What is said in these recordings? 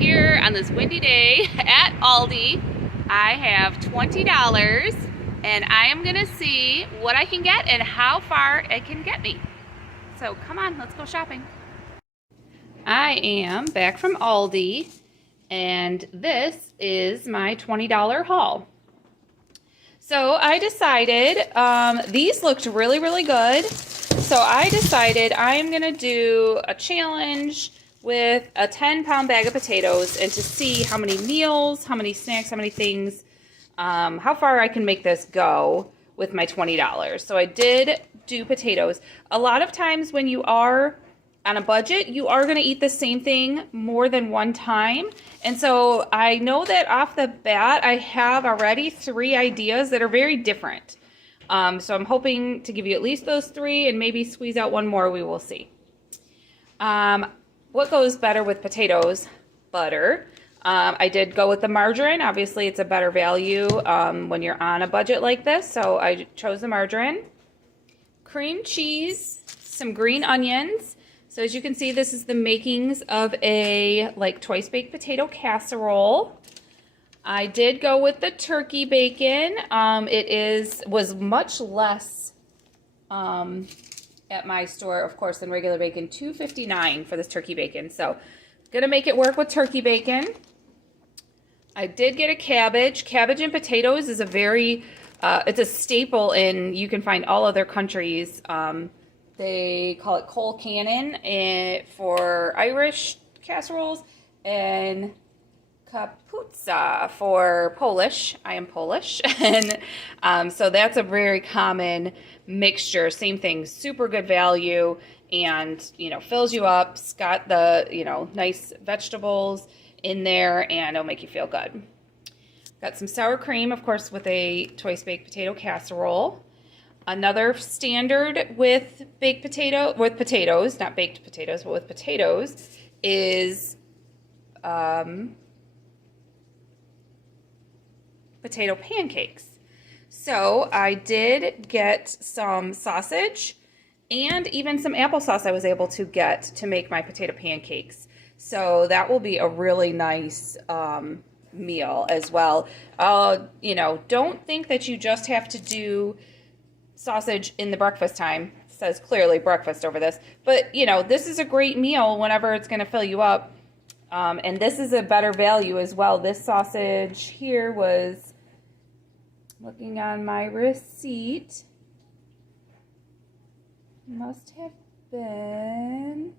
here on this windy day at Aldi. I have $20 and I am gonna see what I can get and how far it can get me. So come on, let's go shopping. I am back from Aldi and this is my $20 haul. So I decided, these looked really good. So I decided I'm gonna do a challenge with a 10-pound bag of potatoes and to see how many meals, how many snacks, how many things, how far I can make this go with my $20. So I did do potatoes. A lot of times when you are on a budget, you are going to eat the same thing more than one time. And so I know that off the bat, I have already 3 ideas that are very different. So I'm hoping to give you at least those 3 and maybe squeeze out one more. We will see. What goes better with potatoes? Butter. I did go with the margarine. Obviously, it's a better value when you're on a budget like this, so I chose the margarine. Cream cheese, some green onions. So as you can see, this is the makings of a twice baked potato casserole. I did go with the turkey bacon. It was much less at my store, of course, than regular bacon. $2.59 for this turkey bacon. So gonna make it work with turkey bacon. I did get a cabbage. Cabbage and potatoes is a very, it's a staple in, you can find all other countries. They call it Colcannon for Irish casseroles and kapuzza for Polish. I am Polish. And so that's a very common mixture. Same thing, super good value and, fills you up. It's got the, nice vegetables in there and it'll make you feel good. Got some sour cream, of course, with a twice baked potato casserole. Another standard with potatoes, not baked potatoes, but with potatoes, is potato pancakes. So I did get some sausage and even some applesauce I was able to get to make my potato pancakes. So that will be a really nice meal as well. Don't think that you just have to do sausage in the breakfast time. It says clearly breakfast over this. But, this is a great meal whenever it's going to fill you up. And this is a better value as well. This sausage here was, looking on my receipt, must have been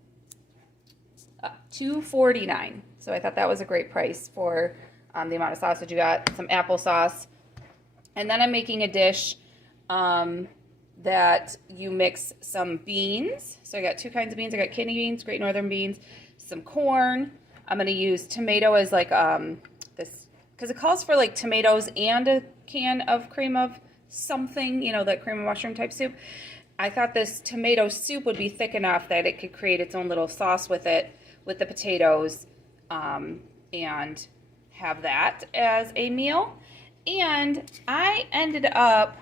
$2.49. So I thought that was a great price for the amount of sausage you got. Some applesauce. And then I'm making a dish that you mix some beans. So I got 2 kinds of beans. I got kidney beans, Great Northern beans, some corn. I'm going to use tomato as this, because it calls for tomatoes and a can of cream of something, that cream of mushroom type soup. I thought this tomato soup would be thick enough that it could create its own little sauce with it, with the potatoes, and have that as a meal. And I ended up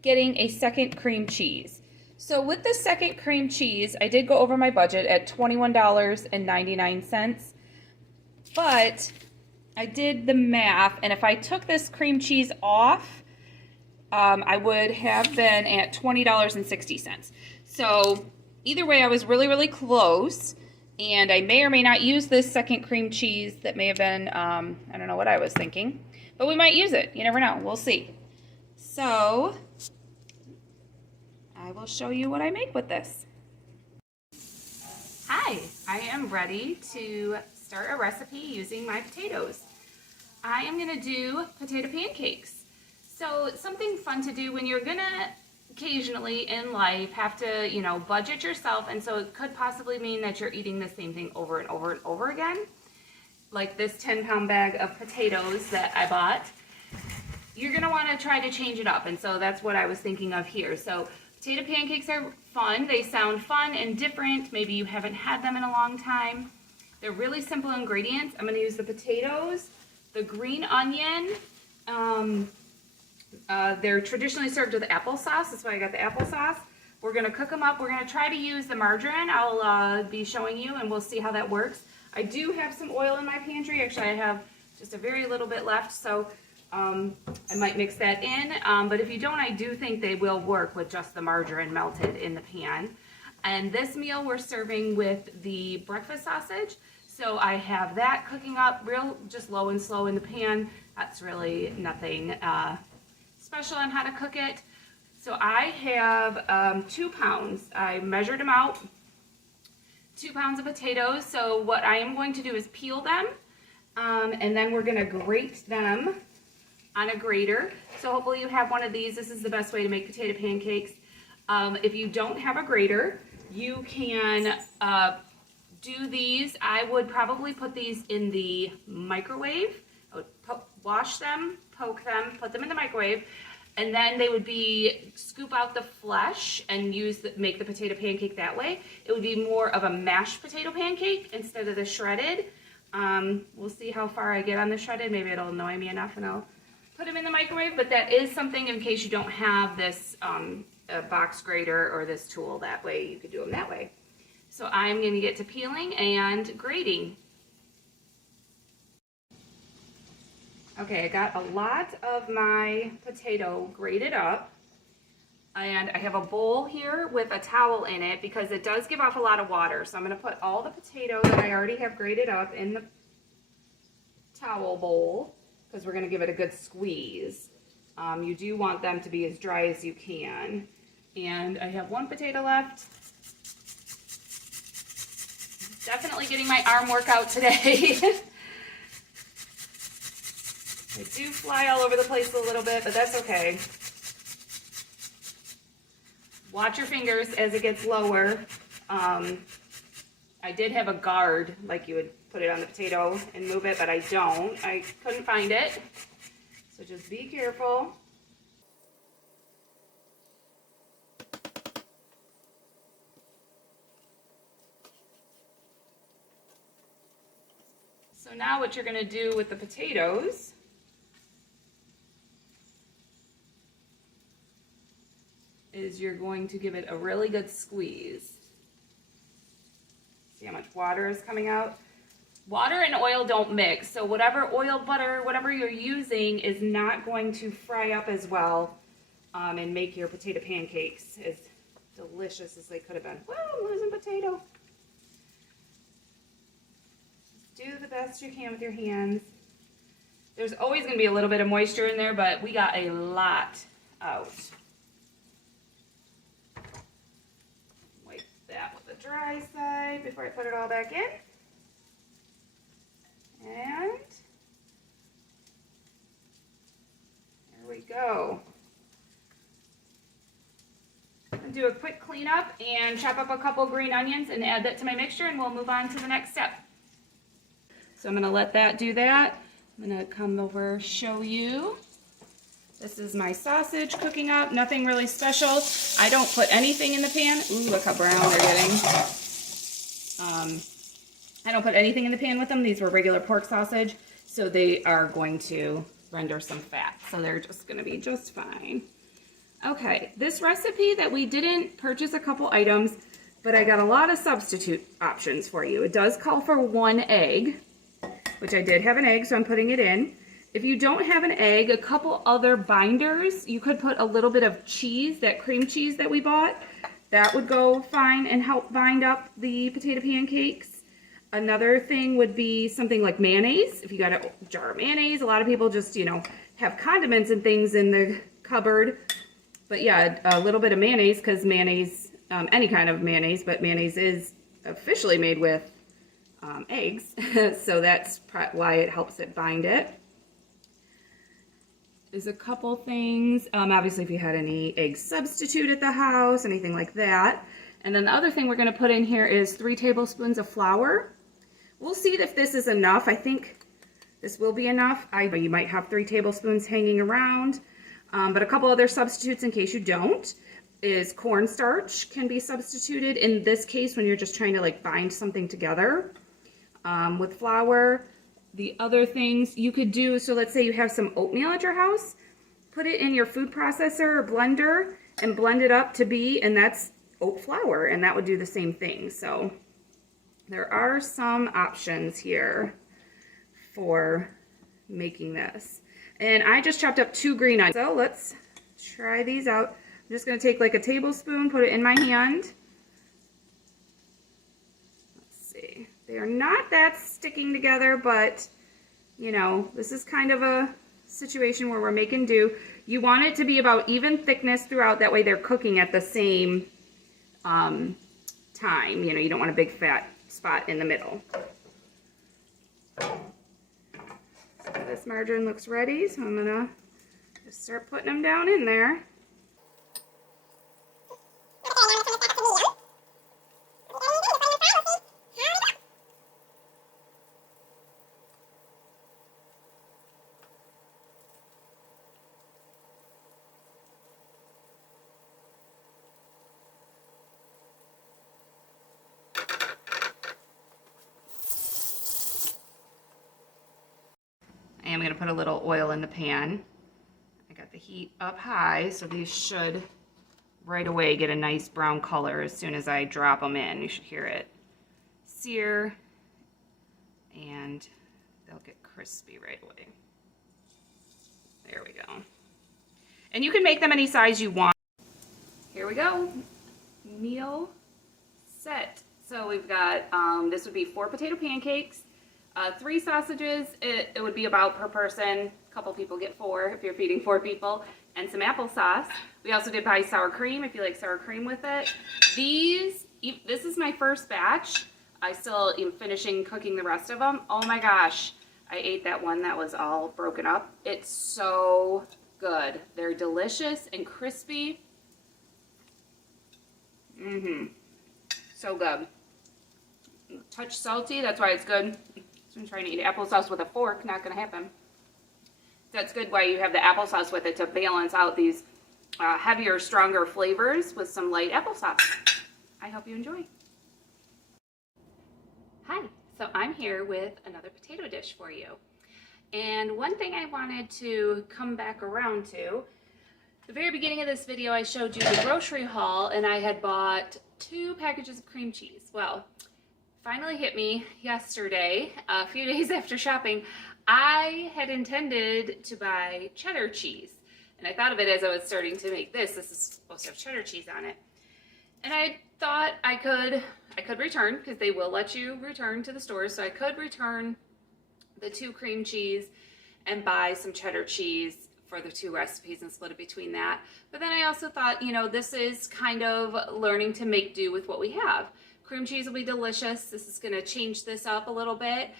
getting a second cream cheese. So with the second cream cheese, I did go over my budget at $21.99, but I did the math, and if I took this cream cheese off, I would have been at $20.60. So either way, I was really close, and I may or may not use this second cream cheese. That may have been, I don't know what I was thinking, but we might use it. You never know. We'll see. So I will show you what I make with this. Hi, I am ready to start a recipe using my potatoes. I am going to do potato pancakes. So something fun to do when you're going to occasionally in life have to, budget yourself, and so it could possibly mean that you're eating the same thing over and over and over again. Like this 10-pound bag of potatoes that I bought. You're going to want to try to change it up, and so that's what I was thinking of here. So potato pancakes are fun. They sound fun and different. Maybe you haven't had them in a long time. They're really simple ingredients. I'm going to use the potatoes, the green onion. They're traditionally served with applesauce. That's why I got the applesauce. We're going to cook them up. We're going to try to use the margarine. I'll be showing you, and we'll see how that works. I do have some oil in my pantry. Actually, I have just a very little bit left, so I might mix that in. But if you don't, I do think they will work with just the margarine melted in the pan. And this meal we're serving with the breakfast sausage. So I have that cooking up real, just low and slow in the pan. That's really nothing special on how to cook it. So I have 2 pounds. I measured them out. 2 pounds of potatoes. So what I am going to do is peel them, and then we're going to grate them on a grater. So hopefully you have one of these. This is the best way to make potato pancakes. If you don't have a grater, you can do these. I would probably put these in the microwave. I would wash them, poke them, put them in the microwave, and then they would be, scoop out the flesh and make the potato pancake that way. It would be more of a mashed potato pancake instead of the shredded. We'll see how far I get on the shredded. Maybe it'll annoy me enough and I'll put them in the microwave, but that is something in case you don't have this a box grater or this tool. That way you could do them that way. So I'm going to get to peeling and grating. Okay, I got a lot of my potato grated up, and I have a bowl here with a towel in it because it does give off a lot of water. So I'm going to put all the potato that I already have grated up in the towel bowl because we're going to give it a good squeeze. You do want them to be as dry as you can. And I have 1 potato left. Definitely getting my arm workout today. I do fly all over the place a little bit, but that's okay. Watch your fingers as it gets lower. I did have a guard, like you would put it on the potato and move it, but I don't. I couldn't find it. So just be careful. So now what you're going to do with the potatoes is you're going to give it a really good squeeze. See how much water is coming out? Water and oil don't mix, so whatever oil, butter, whatever you're using is not going to fry up as well and make your potato pancakes as delicious as they could have been. Whoa, I'm losing potato. Just do the best you can with your hands. There's always going to be a little bit of moisture in there, but we got a lot out. Wipe that with the dry side before I put it all back in. And there we go. I'm going to do a quick cleanup and chop up a couple green onions and add that to my mixture, and we'll move on to the next step. So I'm going to let that do that. I'm going to come over, show you. This is my sausage cooking up. Nothing really special. I don't put anything in the pan. Ooh, look how brown they're getting. I don't put anything in the pan with them. These were regular pork sausage, so they are going to render some fat. So they're just going to be just fine. Okay, this recipe that we didn't purchase a couple items, but I got a lot of substitute options for you. It does call for 1 egg, which I did have an egg, so I'm putting it in. If you don't have an egg, a couple other binders, you could put a little bit of cheese, that cream cheese that we bought. That would go fine and help bind up the potato pancakes. Another thing would be something like mayonnaise. If you got a jar of mayonnaise, a lot of people just, you know, have condiments and things in the cupboard. But yeah, a little bit of mayonnaise, because mayonnaise, any kind of mayonnaise, but mayonnaise is officially made with eggs. So that's why it helps it bind it. There's a couple things, obviously if you had any egg substitute at the house, anything like that. And then the other thing we're going to put in here is 3 tablespoons of flour. We'll see if this is enough. I think this will be enough. You might have 3 tablespoons hanging around. But a couple other substitutes in case you don't is cornstarch can be substituted. In this case, when you're just trying to like bind something together with flour. The other things you could do, so let's say you have some oatmeal at your house, put it in your food processor or blender and blend it up to be, and that's oat flour, and that would do the same thing. So there are some options here for making this. And I just chopped up 2 green onions. So let's try these out. I'm just going to take like a tablespoon, put it in my hand. Let's see. They are not that sticking together, but you know, this is kind of a situation where we're making do. You want it to be about even thickness throughout. That way they're cooking at the same time. You know, you don't want a big fat spot in the middle. So this margarine looks ready, so I'm gonna just start putting them down in there. I am going to put a little oil in the pan. I got the heat up high, so these should right away get a nice brown color as soon as I drop them in. You should hear it sear, and they'll get crispy right away. There we go. And you can make them any size you want. Here we go. Meal set. So we've got, this would be 4 potato pancakes, 3 sausages, it would be about per person. A couple people get 4 if you're feeding 4 people, and some applesauce. We also did buy sour cream if you like sour cream with it. This is my first batch. I still am finishing cooking the rest of them. Oh my gosh, I ate that one that was all broken up. It's so good. They're delicious and crispy. So good. Touch salty, that's why it's good. So I'm trying to eat applesauce with a fork, not gonna happen. That's good why you have the applesauce with it, to balance out these heavier, stronger flavors with some light applesauce. I hope you enjoy. Hi, so I'm here with another potato dish for you. And one thing I wanted to come back around to, the very beginning of this video I showed you the grocery haul, and I had bought 2 packages of cream cheese. Well, finally hit me yesterday, a few days after shopping. I had intended to buy cheddar cheese, and I thought of it as I was starting to make this. This is supposed to have cheddar cheese on it. And I thought I could return, because they will let you return to the stores, so I could return the 2 cream cheese and buy some cheddar cheese for the 2 recipes and split it between that. But then I also thought, you know, this is kind of learning to make do with what we have. Cream cheese will be delicious. This is going to change this up a little bit.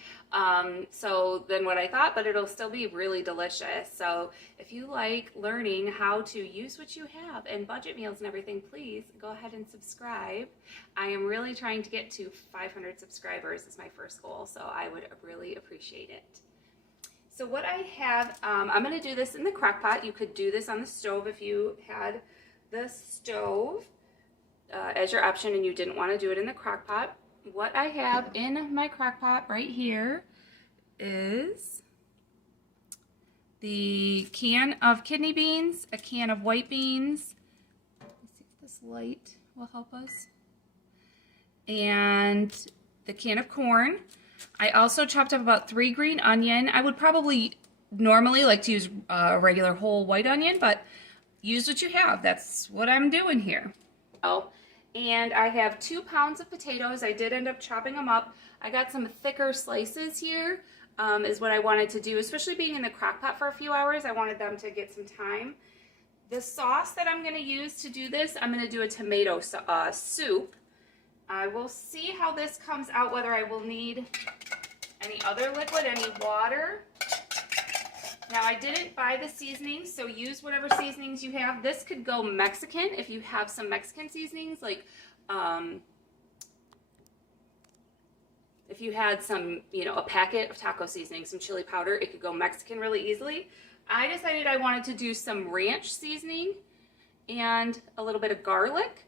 So then what I thought, but it'll still be really delicious. So if you like learning how to use what you have and budget meals and everything, please go ahead and subscribe. I am really trying to get to 500 subscribers is my first goal, so I would really appreciate it. So what I have, I'm going to do this in the crock pot. You could do this on the stove if you had the stove as your option and you didn't want to do it in the crock pot. What I have in my crock pot right here is the can of kidney beans, a can of white beans. Let's see if this light will help us. And the can of corn. I also chopped up about 3 green onion. I would probably normally like to use a regular whole white onion, but use what you have. That's what I'm doing here. Oh, and I have 2 pounds of potatoes. I did end up chopping them up. I got some thicker slices here, is what I wanted to do, especially being in the crock pot for a few hours. I wanted them to get some time. The sauce that I'm going to use to do this, I'm going to do a tomato soup. I will see how this comes out, whether I will need any other liquid, any water. Now I didn't buy the seasonings, so use whatever seasonings you have. This could go Mexican if you have some Mexican seasonings, like if you had some, you know, a packet of taco seasoning, some chili powder, it could go Mexican really easily. I decided I wanted to do some ranch seasoning and a little bit of garlic.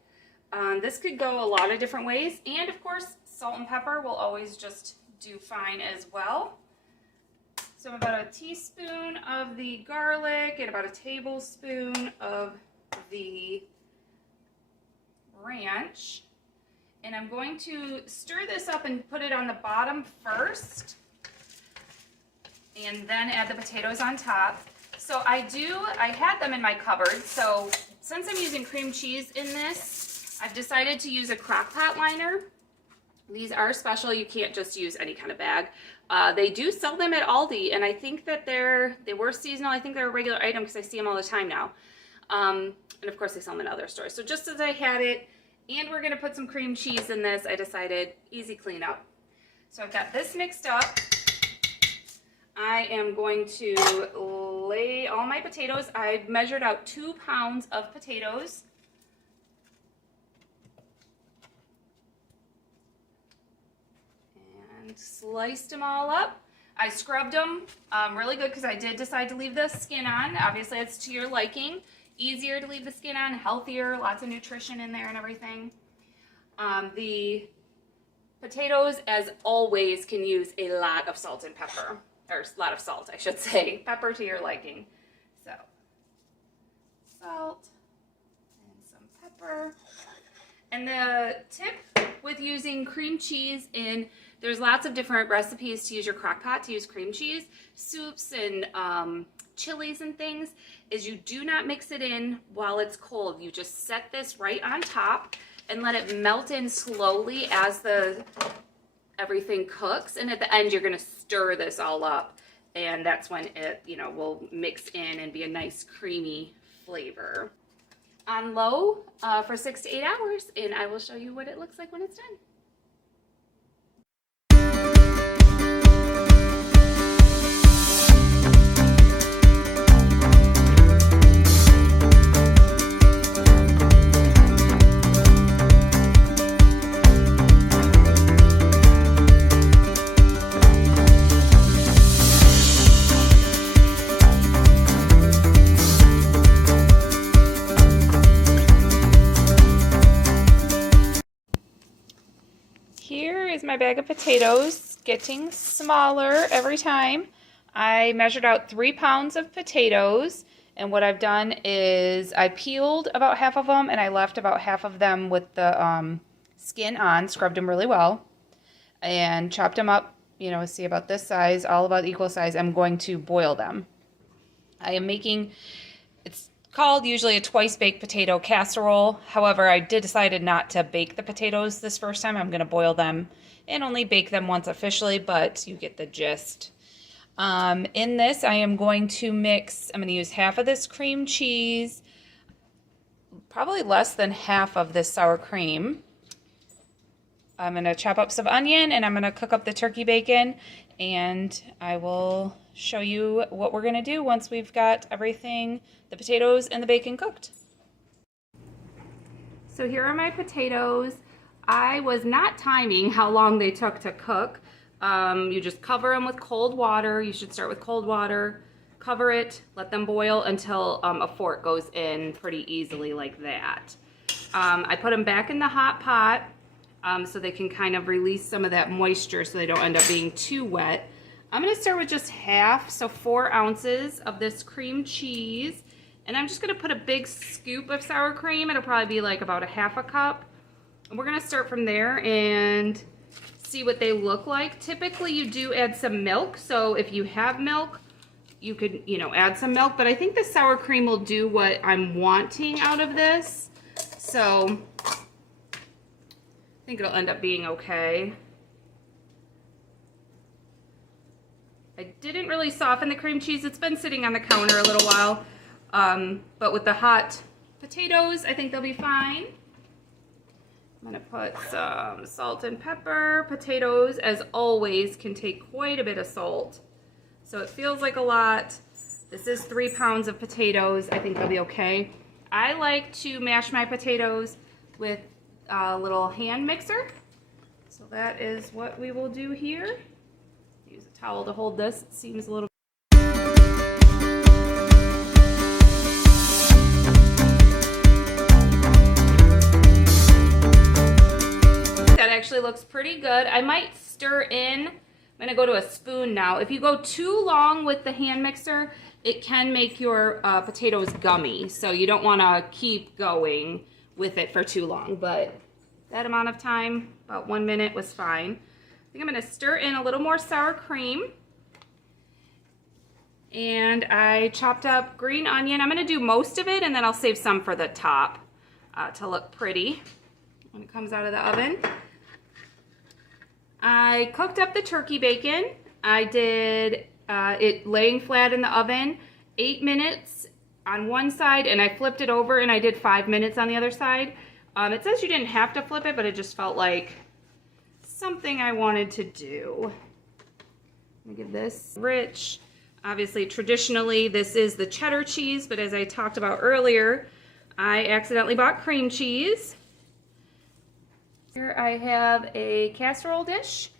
This could go a lot of different ways, and of course salt and pepper will always just do fine as well. So about a teaspoon of the garlic and about a tablespoon of the ranch. And I'm going to stir this up and put it on the bottom first, and then add the potatoes on top. So I had them in my cupboard, so since I'm using cream cheese in this, I've decided to use a crock pot liner. These are special. You can't just use any kind of bag. They do sell them at Aldi, and I think that they were seasonal. I think they're a regular item because I see them all the time now. And of course, they sell them in other stores. So just as I had it, and we're going to put some cream cheese in this, I decided easy cleanup. So I've got this mixed up. I am going to lay all my potatoes. I've measured out 2 pounds of potatoes. And sliced them all up. I scrubbed them really good because I did decide to leave the skin on. Obviously, it's to your liking. Easier to leave the skin on, healthier, lots of nutrition in there and everything. The potatoes, as always, can use a lot of salt and pepper. Or a lot of salt, I should say. Pepper to your liking. So, salt and some pepper. And the tip with using cream cheese there's lots of different recipes to use your crock pot to use cream cheese, soups and chilies and things, is you do not mix it in while it's cold. You just set this right on top and let it melt in slowly as everything cooks, and at the end you're going to stir this all up, and that's when it will mix in and be a nice creamy flavor. On low for 6 to 8 hours, and I will show you what it looks like when it's done. Here is my bag of potatoes, getting smaller every time. I measured out 3 pounds of potatoes, and what I've done is I peeled about half of them and I left about half of them with the skin on, scrubbed them really well, and chopped them up, see about this size, all about equal size. I'm going to boil them. I am making, it's called usually a twice baked potato casserole. However, I decided not to bake the potatoes this first time. I'm going to boil them and only bake them once officially, but you get the gist. In this, I am going to I'm going to use half of this cream cheese, probably less than half of this sour cream. I'm going to chop up some onion, and I'm going to cook up the turkey bacon, and I will show you what we're going to do once we've got everything, the potatoes and the bacon cooked. So here are my potatoes. I was not timing how long they took to cook. You just cover them with cold water. You should start with cold water, cover it, let them boil until a fork goes in pretty easily like that. I put them back in the hot pot so they can kind of release some of that moisture so they don't end up being too wet. I'm going to start with just half, so 4 ounces of this cream cheese. And I'm just going to put a big scoop of sour cream. It'll probably be like about a half a cup. And we're going to start from there and see what they look like. Typically, you do add some milk. So if you have milk, you could, add some milk. But I think the sour cream will do what I'm wanting out of this. So I think it'll end up being okay. I didn't really soften the cream cheese. It's been sitting on the counter a little while. But with the hot potatoes, I think they'll be fine. I'm going to put some salt and pepper. Potatoes, as always, can take quite a bit of salt. So it feels like a lot. This is 3 pounds of potatoes. I think they'll be okay. I like to mash my potatoes with a little hand mixer. So that is what we will do here. Use a towel to hold this. It seems a little actually looks pretty good. I might stir in. I'm going to go to a spoon now. If you go too long with the hand mixer, it can make your potatoes gummy. So you don't want to keep going with it for too long. But that amount of time, about 1 minute was fine. I think I'm gonna stir in a little more sour cream. And I chopped up green onion. I'm gonna do most of it and then I'll save some for the top to look pretty when it comes out of the oven. I cooked up the turkey bacon. I did it laying flat in the oven, 8 minutes on one side, and I flipped it over and I did 5 minutes on the other side. It says you didn't have to flip it, but it just felt like something I wanted to do. Let me give this rich. Obviously, traditionally, this is the cheddar cheese, but as I talked about earlier, I accidentally bought cream cheese. Here I have a casserole dish,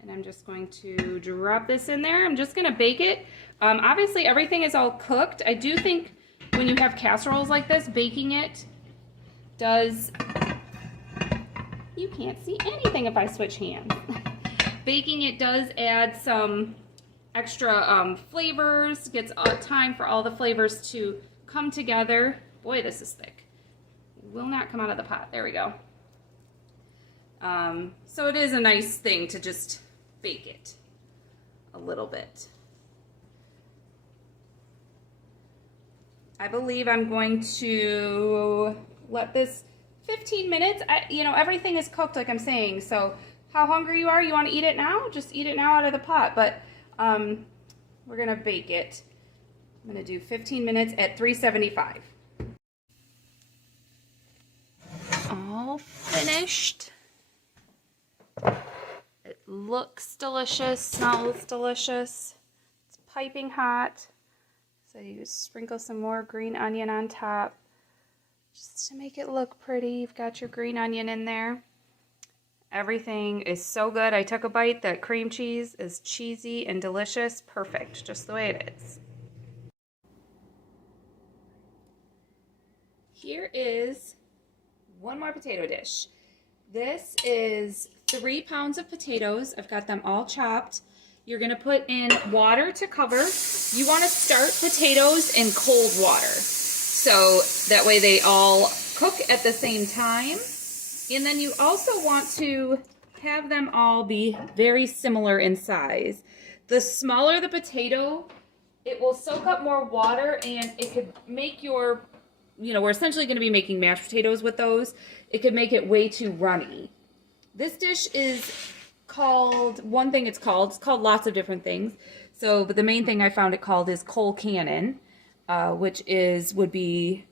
and I'm just going to drop this in there. I'm just gonna bake it. Obviously, everything is all cooked. I do think when you have casseroles like this, baking it does, you can't see anything if I switch hands. Baking it does add some extra flavors, gets time for all the flavors to come together. Boy, this is thick. Will not come out of the pot. There we go. So it is a nice thing to just bake it a little bit. I believe I'm going to let this 15 minutes. You know, everything is cooked like I'm saying, so how hungry you are, you want to eat it now? Just eat it now out of the pot, but we're gonna bake it. I'm gonna do 15 minutes at 375. All finished. It looks delicious, smells delicious. It's piping hot. So you sprinkle some more green onion on top just to make it look pretty. You've got your green onion in there. Everything is so good. I took a bite. That cream cheese is cheesy and delicious. Perfect, just the way it is. Here is one more potato dish. This is 3 pounds of potatoes. I've got them all chopped. You're gonna put in water to cover. You wanna start potatoes in cold water, so that way they all cook at the same time. And then you also want to have them all be very similar in size. The smaller the potato, it will soak up more water and it could make your, you know, we're essentially gonna be making mashed potatoes with those. It could make it way too runny. This dish is called, it's called lots of different things. So, but the main thing I found it called is Colcannon, which would be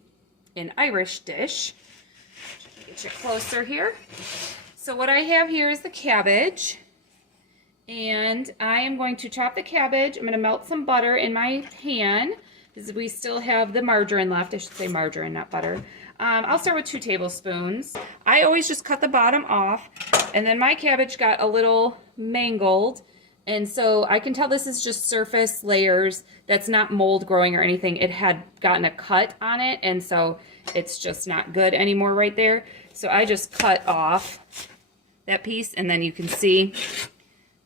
an Irish dish. Get you closer here. So what I have here is the cabbage, and I am going to chop the cabbage. I'm going to melt some butter in my pan because we still have the margarine left. I should say margarine, not butter. I'll start with 2 tablespoons. I always just cut the bottom off, and then my cabbage got a little mangled, and so I can tell this is just surface layers. That's not mold growing or anything. It had gotten a cut on it, and so it's just not good anymore right there. So I just cut off that piece, and then you can see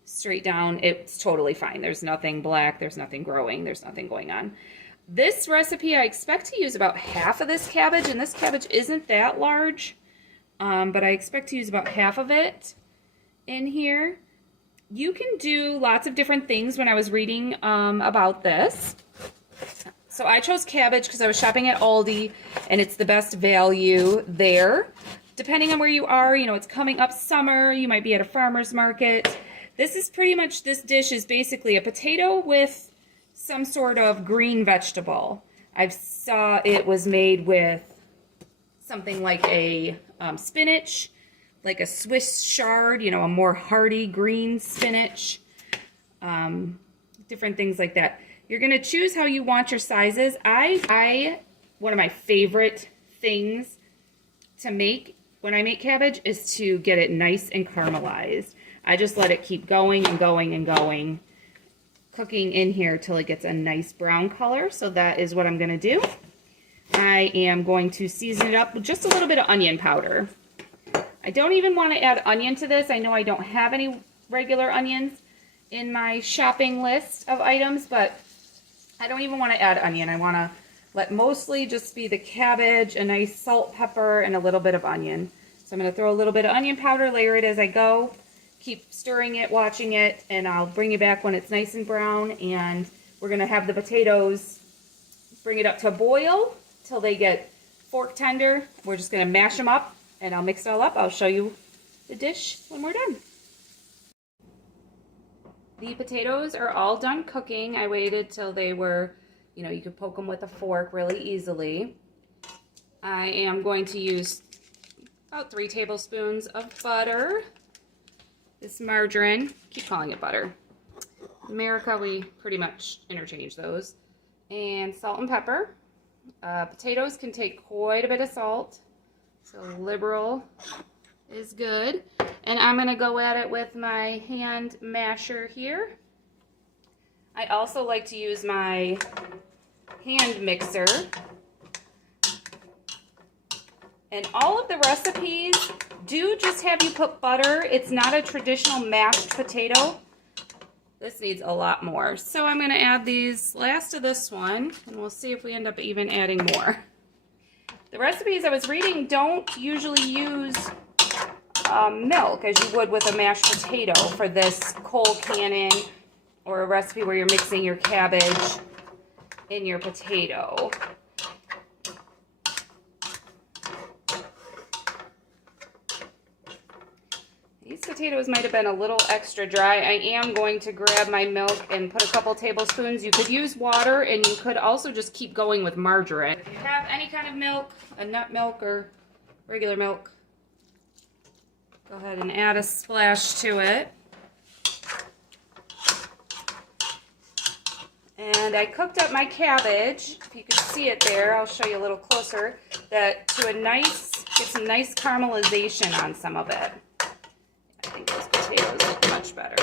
straight down, it's totally fine. There's nothing black, there's nothing growing, there's nothing going on. This recipe, I expect to use about half of this cabbage, and this cabbage isn't that large, but I expect to use about half of it in here. You can do lots of different things when I was reading about this. So I chose cabbage because I was shopping at Aldi, and it's the best value there. Depending on where you are, you know, it's coming up summer, you might be at a farmer's market. This is pretty much, this dish is basically a potato with some sort of green vegetable. I saw it was made with something like a spinach, like a Swiss chard, you know, a more hearty green spinach, different things like that. You're gonna choose how you want your sizes. One of my favorite things to make when I make cabbage is to get it nice and caramelized. I just let it keep going and going and going, cooking in here till it gets a nice brown color. So that is what I'm gonna do. I am going to season it up with just a little bit of onion powder. I don't even want to add onion to this. I know I don't have any regular onions in my shopping list of items, but I don't even want to add onion. I want to let mostly just be the cabbage, a nice salt, pepper, and a little bit of onion. So I'm going to throw a little bit of onion powder, layer it as I go. Keep stirring it, watching it, and I'll bring you back when it's nice and brown. And we're going to have the potatoes, bring it up to a boil till they get fork tender. We're just going to mash them up, and I'll mix it all up. I'll show you the dish when we're done. The potatoes are all done cooking. I waited till they were, you could poke them with a fork really easily. I am going to use about 3 tablespoons of butter. This margarine, keep calling it butter. In America, we pretty much interchange those. And salt and pepper. Potatoes can take quite a bit of salt, so liberal is good. And I'm going to go at it with my hand masher here. I also like to use my hand mixer. And all of the recipes do just have you put butter. It's not a traditional mashed potato. This needs a lot more. So I'm going to add these last of this one, and we'll see if we end up even adding more. The recipes I was reading don't usually use milk as you would with a mashed potato for this Colcannon or a recipe where you're mixing your cabbage in your potato. These potatoes might have been a little extra dry. I am going to grab my milk and put a couple tablespoons. You could use water, and you could also just keep going with margarine. If you have any kind of milk, a nut milk or regular milk, go ahead and add a splash to it. And I cooked up my cabbage. If you can see it there, I'll show you a little closer. That to get some nice caramelization on some of it. I think those potatoes look much better.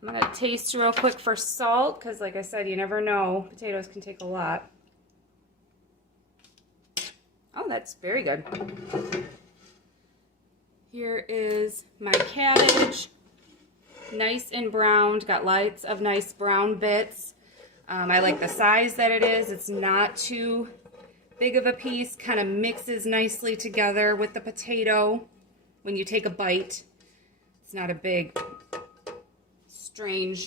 I'm going to taste real quick for salt, because like I said, you never know. Potatoes can take a lot. Oh, that's very good. Here is my cabbage. Nice and browned. Got lots of nice brown bits. I like the size that it is. It's not too big of a piece. Kind of mixes nicely together with the potato. When you take a bite, it's not a big, strange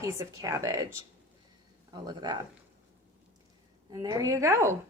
piece of cabbage. Oh, look at that. And there you go.